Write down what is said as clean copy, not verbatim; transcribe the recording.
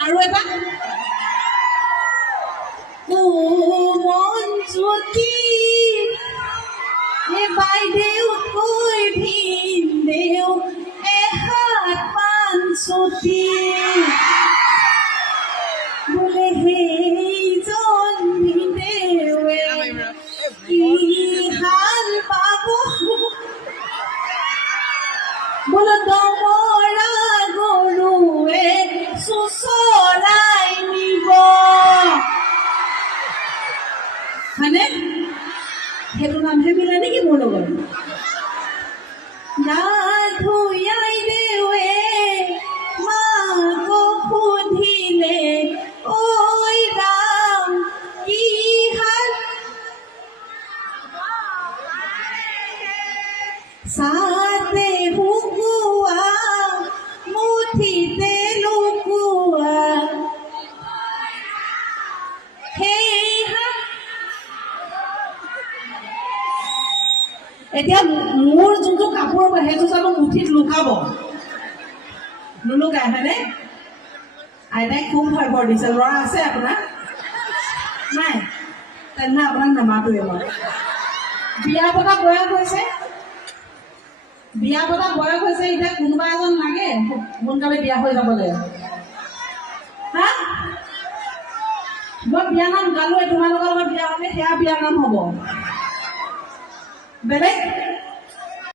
আৰু এটা মন জ্যোতি বাইদেউ কৈ ভিনদেউ এহাত পান চুটি বোলে সেইজন ভিনদেউৱে কি হাল পাব বোলো দমৰা গৰুৱে চুচৰাই নিব হয়নে সেইটো নামহে মিলে নেকি মোৰ লগত গা ধুয়াই দেৱে মাক সুধিলে ঐ ৰাম কি হাল সাথে হুকুয়া মুঠিতে লুকুয়া এতিয়া মোৰ যোনটো কাপোৰ সেইটো চাব মুঠিত লুকাব নুলুকাই হয়নে আইতাই খুব ভয় বৰ দিছে ল'ৰা আছে আপোনাৰ নাই তেনে আপোনাক নামাতোৱে মই বিয়া পতা বয়স হৈছে এতিয়া কোনোবা এজন লাগে সোনকালে বিয়া হৈ যাব লাগে হা মই বিয়া নাম গালোৱে তোমালোকৰ লগত বিয়া হ'লে সেয়া বিয়া নাম হ'ব বেলেগ